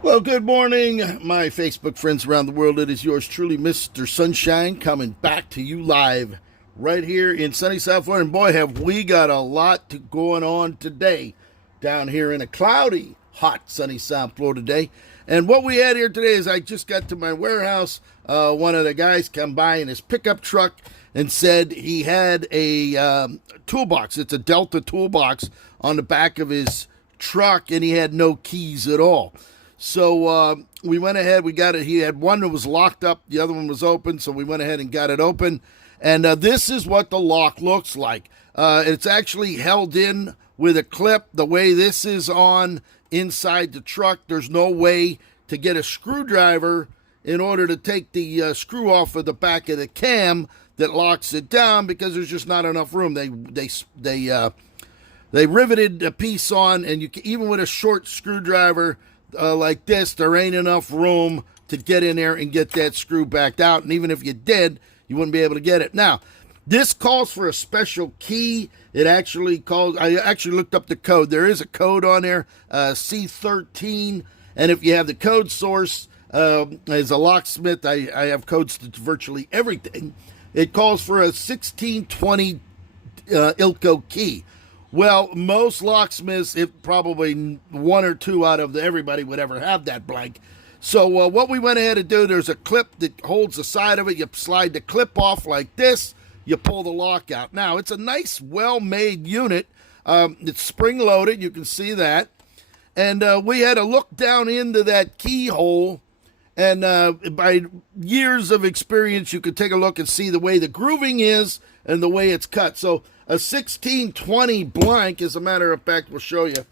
Well, good morning, my Facebook friends around the world. It is yours truly, Mr. Sunshine, coming back to you live right here in sunny South Florida. And boy, have we got a lot going on today down here in a cloudy, hot, sunny South Florida day. And what we had here today is I just got to my warehouse. One of the guys come by in his pickup truck and said he had a toolbox. It's a Delta toolbox on the back of his truck, and he had no keys at all. So we went ahead, we got it. He had one that was locked up, the other one was open, so we went ahead and got it open. And this is what the lock looks like. It's actually held in with a clip. The way this is on inside the truck, there's no way to get a screwdriver in order to take the screw off of the back of the cam that locks it down, because there's just not enough room. They riveted a piece on, and you can, even with a short screwdriver like this, there ain't enough room to get in there and get that screw backed out. And even if you did, you wouldn't be able to get it. Now, this calls for a special key. It actually calls, I actually looked up the code. There is a code on there, C13. And if you have the code source, as a locksmith, I have codes to virtually everything. It calls for a 1620 ILCO key. Well, most locksmiths, if probably one or two out of everybody would ever have that blank. So what we went ahead and do, there's a clip that holds the side of it. You slide the clip off like this. You pull the lock out. Now, it's a nice, well-made unit. It's spring-loaded. You can see that. And we had to look down into that keyhole. And by years of experience, you could take a look and see the way the grooving is and the way it's cut. So a 1620 blank, as a matter of fact, we'll show you.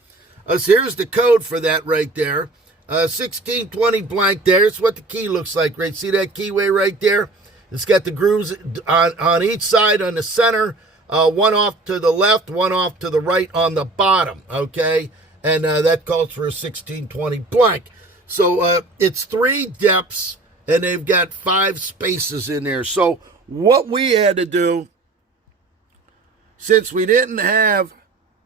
Here's the code for that right there. 1620 blank, there's what the key looks like, right? See that keyway right there? It's got the grooves on each side, on the center, one off to the left, one off to the right on the bottom, okay? And that calls for a 1620 blank. So it's 3 depths, and they've got 5 spaces in there. So what we had to do, since we didn't have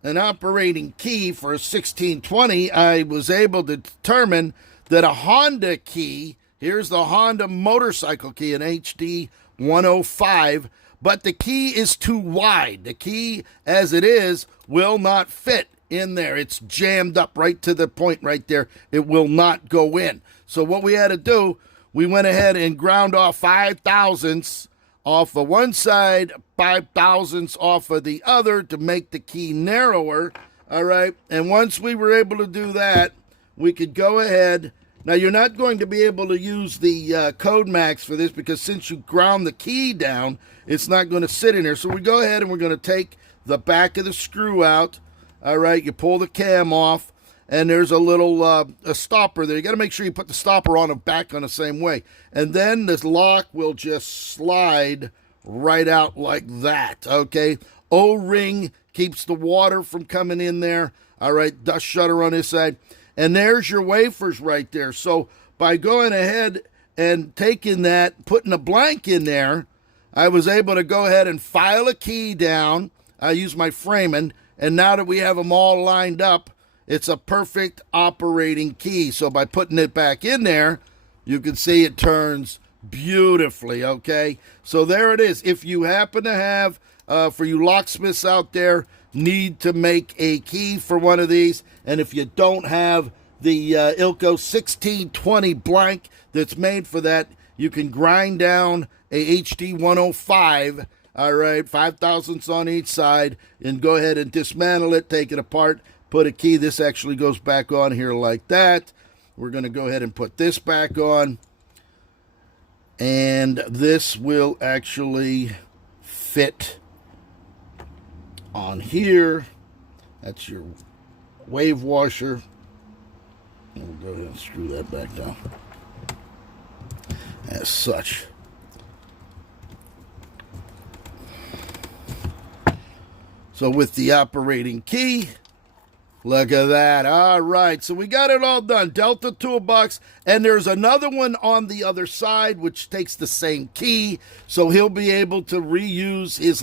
an operating key for a 1620, I was able to determine that a Honda key, here's the Honda motorcycle key, an HD105, but the key is too wide. The key, as it is, will not fit in there. It's jammed up right to the point right there. It will not go in. So what we had to do, we went ahead and ground off 5 thousandths off of one side, 5 thousandths off of the other to make the key narrower. All right. And once we were able to do that, we could go ahead. Now, you're not going to be able to use the Code Max for this, because since you ground the key down, it's not going to sit in there. So we go ahead and we're going to take the back of the screw out. All right. You pull the cam off, and there's a little a stopper there. You got to make sure you put the stopper on and back on the same way. And then this lock will just slide right out like that, okay? O-ring keeps the water from coming in there. All right, dust shutter on this side. And there's your wafers right there. So by going ahead and taking that, putting a blank in there, I was able to go ahead and file a key down. I used my framing, and now that we have them all lined up, it's a perfect operating key. So by putting it back in there, you can see it turns beautifully, okay? So there it is. If you happen to have, for you locksmiths out there, need to make a key for one of these, and if you don't have the ILCO 1620 blank that's made for that, you can grind down a HD105, all right, 5 thousandths on each side, and go ahead and dismantle it, take it apart, put a key. This actually goes back on here like that. We're going to go ahead and put this back on. And this will actually fit on here. That's your wave washer. We'll go ahead and screw that back down. As such. So with the operating key, look at that. All right. So we got it all done. Delta Toolbox. And there's another one on the other side, which takes the same key. So he'll be able to reuse his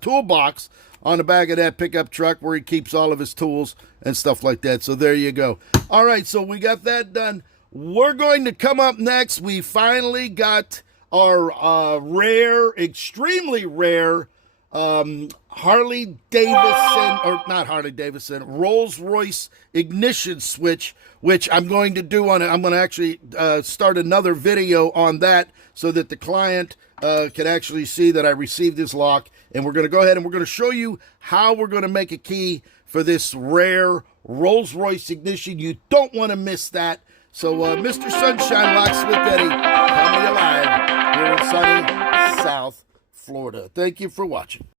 toolbox on the back of that pickup truck where he keeps all of his tools and stuff like that. So there you go. All right, so we got that done. We're going to come up next. We finally got our rare, extremely rare Harley Davidson, or not Harley Davidson, Rolls-Royce ignition switch, which I'm going to do on it. I'm going to actually start another video on that so that the client can actually see that I received this lock. And we're going to go ahead and we're going to show you how we're going to make a key for this rare Rolls-Royce ignition. You don't want to miss that. So Mr. Sunshine Locksmith Eddy coming alive here in sunny South Florida. Thank you for watching.